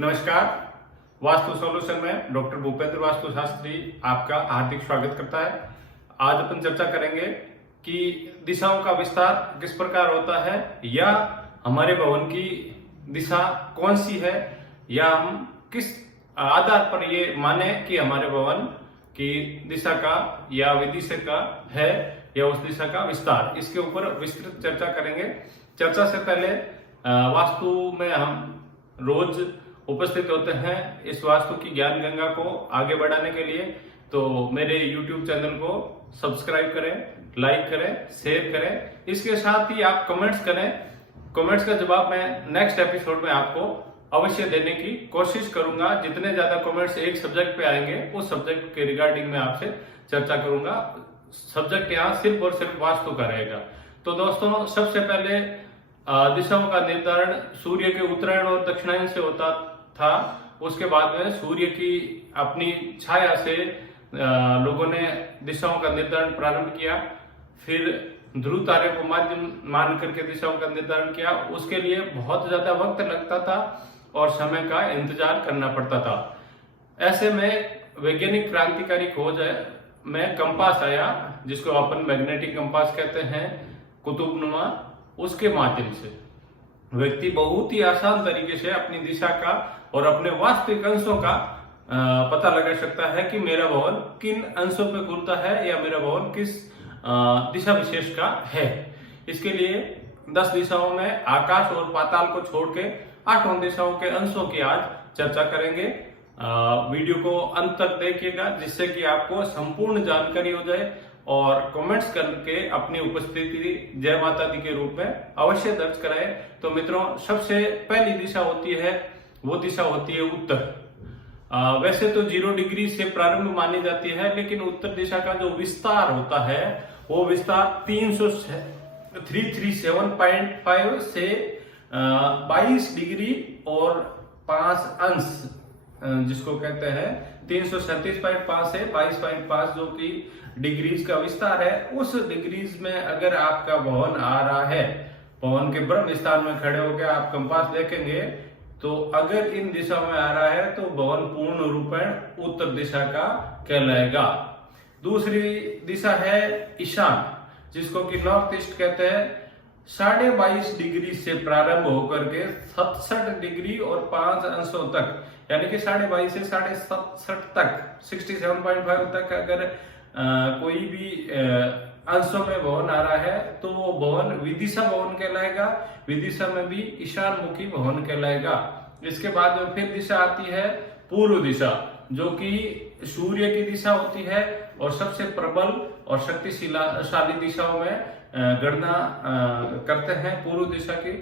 नमस्कार। वास्तु सॉल्यूशन में डॉक्टर भूपेंद्र वास्तु शास्त्री आपका हार्दिक स्वागत करता है। आज अपन चर्चा करेंगे कि दिशाओं का विस्तार किस प्रकार होता है, या हमारे भवन की दिशा कौन सी है, या हम किस आधार पर ये माने कि हमारे भवन की दिशा का या विदिशा का है या उस दिशा का विस्तार, इसके ऊपर विस्तृत चर्चा करेंगे। चर्चा से पहले वास्तु में हम रोज उपस्थित होते हैं इस वास्तु की ज्ञान गंगा को आगे बढ़ाने के लिए। तो मेरे YouTube चैनल को सब्सक्राइब करें, लाइक करें, शेयर करें। इसके साथ ही आप कमेंट्स करें। कमेंट्स का जवाब मैं नेक्स्ट एपिसोड में आपको अवश्य देने की कोशिश करूंगा। जितने ज्यादा कमेंट्स एक सब्जेक्ट पे आएंगे उस सब्जेक्ट के रिगार्डिंग में आपसे चर्चा करूंगा। सब्जेक्ट यहाँ सिर्फ और सिर्फ वास्तु का रहेगा। तो दोस्तों, सबसे पहले दिशाओं का निर्धारण सूर्य के उत्तरायण और दक्षिणायन से होता था। उसके बाद में सूर्य की अपनी छाया से लोगों ने दिशाओं का निर्धारण प्रारंभ किया। फिर ध्रुव तारे को माध्यम मान करके दिशाओं का निर्धारण किया। उसके लिए बहुत ज्यादा वक्त लगता था और समय का इंतजार करना पड़ता था। ऐसे में वैज्ञानिक क्रांतिकारी खोज में कंपास आया, जिसको अपन मैग्नेटिक कंपास कहते हैं, कुतुबनुमा। उसके माध्यम से व्यक्ति बहुत ही आसान तरीके से अपनी दिशा का और अपने वास्तविक अंशों का पता लगा सकता है कि मेरा भवन किन अंशों पे खुलता है या मेरा भवन किस दिशा विशेष का है। इसके लिए 10 दिशाओं में आकाश और पाताल को छोड़ के 8 दिशाओं के अंशों की आज चर्चा करेंगे। वीडियो को अंत तक देखिएगा, जिससे कि आपको संपूर्ण जानकारी हो जाए। और कमेंट्स करके अपनी उपस्थिति जय माता दी के रूप में अवश्य दर्ज कराएं। तो मित्रों, सबसे पहली दिशा होती है, वो दिशा होती है उत्तर। वैसे तो 0 डिग्री से प्रारंभ मानी जाती है, लेकिन उत्तर दिशा का जो विस्तार होता है वो विस्तार 3375 से 22 डिग्री और 5 अंश, जिसको कहते हैं 337.5 से 22.5, जो कि डिग्रीज का विस्तार है। उस डिग्रीज में अगर आपका भवन आ रहा है, भवन के ब्रह्म स्थान में खड़े होकर आप कंपास देखेंगे, तो अगर इन दिशा में आ रहा है तो भवन पूर्ण रूपेण उत्तर दिशा का कहलाएगा। दूसरी दिशा है ईशान, जिसको कि नॉर्थ ईस्ट कहते हैं। 22.5 डिग्री से प्रारंभ होकर के 67 डिग्री और 5 अंशों तक, यानी कि 22.5 से 67 तक, 67.5 तक अगर कोई भी अंशों में भवन आ रहा है तो वो भवन विदिशा भवन कहलाएगा। विदिशा में भी ईशान मुखी भवन कहलाएगा। इसके बाद में फिर दिशा आती है पूर्व दिशा, जो कि सूर्य की दिशा होती है और सबसे प्रबल और शक्तिशाली दिशाओं में गणना करते हैं पूर्व दिशा की।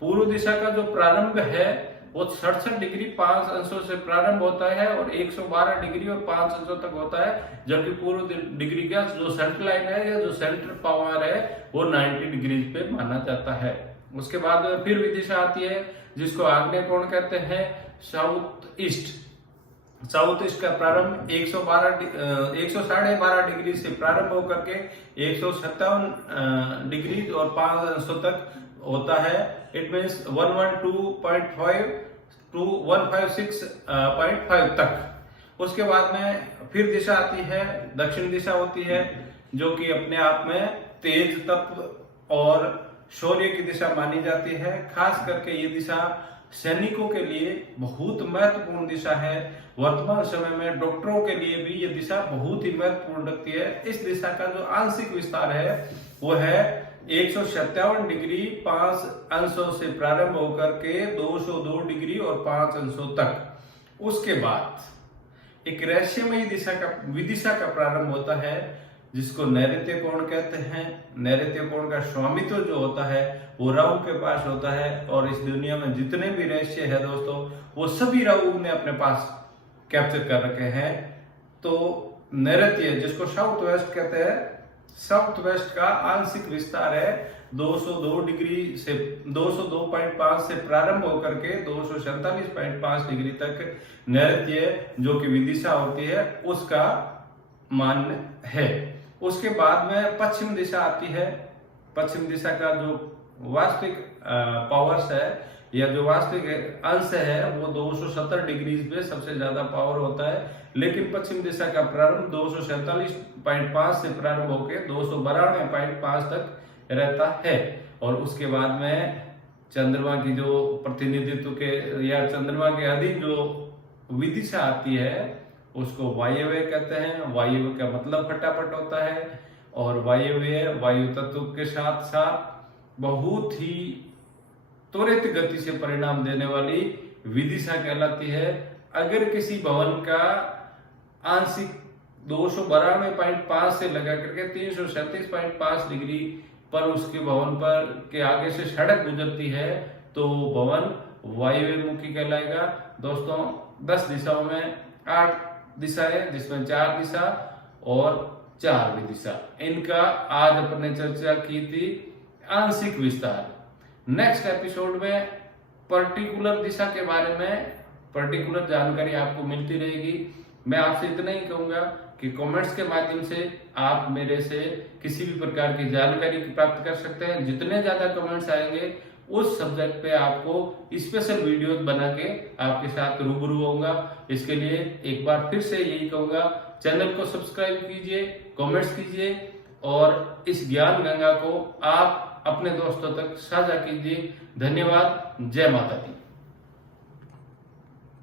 पूर्व दिशा का जो प्रारंभ है वो 67 डिग्री 5 अंशों से प्रारंभ होता है और 112 डिग्री और 5 अंशों तक होता है। जबकि पूर्व डिग्री का जो सेंटर लाइन है या जो सेंटर पावर है वो 90 डिग्री पे माना जाता है। उसके बाद फिर विदिशा आती है, जिसको आग्नेय कोण कहते हैं, साउथ ईस्ट। साउथ ईस्ट का प्रारंभ 112 डिग्री से प्रारंभ होकर के 157 डिग्री और 5 अंशों तक होता है। इट मीन्स 112.5 to 156.5 तक। उसके बाद में फिर दिशा आती है, दक्षिण दिशा होती है, जो कि अपने आप में तेज तत्व और शौर्य की दिशा मानी जाती है। खास करके ये दिशा सैनिकों के लिए बहुत महत्वपूर्ण दिशा है। वर्तमान समय में डॉक्टरों के लिए भी ये दिशा बहुत ही महत्वपूर्ण रखती है। इस दिशा का जो आंशिक विस्तार है वो है 157 डिग्री 5 अंशों से प्रारंभ होकर के 202 डिग्री और 5 अंशों तक। उसके बाद एक रहस्यमयी विदिशा का प्रारंभ होता है, जिसको नैऋत्य कोण कहते हैं। नैऋत्य कोण का स्वामित्व जो होता है वो राहु के पास होता है। और इस दुनिया में जितने भी रहस्य है दोस्तों, वो सभी राहु ने अपने पास कैप्चर कर रखे हैं। तो नैऋत्य, जिसको साउथ वेस्ट कहते हैं, साउथ वेस्ट का आंशिक विस्तार है 202 डिग्री से 202.5 से प्रारंभ होकर के 247.5 डिग्री तक नैऋत्य, जो कि विदिशा होती है, उसका मान्य है। उसके बाद में पश्चिम दिशा आती है। पश्चिम दिशा का जो वास्तविक पावर्स है या जो वास्तविक अंश है वो 270 डिग्रीज पे सबसे ज्यादा पावर होता है, लेकिन पश्चिम दिशा का प्रारंभ 247.5 से प्रारंभ होकर 292.5 तक रहता है। और उसके बाद में चंद्रमा की जो प्रतिनिधित्व के या चंद्रमा के अधीन जो विदिशा आती है उसको वायव्य कहते हैं। वायव्य का मतलब फटाफट होता है, और वायव्य वायु तत्व के साथ साथ बहुत ही त्वरित गति से परिणाम देने वाली विदिशा कहलाती है। अगर किसी भवन का आंशिक 292.5 से लगा करके 337.5 डिग्री पर उसके भवन पर के आगे से सड़क गुजरती है तो भवन वायव्यमुखी कहलाएगा। दोस्तों 10 दिशाओं में 8 दिशाएं, जिसमें 4 दिशा और 4 विदिशा, इनका आज अपन ने चर्चा की थी आंशिक विस्तार। नेक्स्ट एपिसोड में पर्टिकुलर दिशा के बारे में पर्टिकुलर जानकारी आपको मिलती रहेगी। मैं आपसे इतना ही कहूंगा कि कमेंट्स के माध्यम से आप मेरे से किसी भी प्रकार की जानकारी प्राप्त कर सकते हैं। जितने ज्यादा कमेंट्स आएंगे उस सब्जेक्ट पे आपको स्पेशल वीडियोस बना के आपके साथ रूबरू होऊंगा। इसके लिए एक बार फिर से यही कहूंगा, चैनल को सब्सक्राइब कीजिए, कमेंट्स कीजिए और इस ज्ञान गंगा को आप अपने दोस्तों तक साझा कीजिए। धन्यवाद। जय माता दी।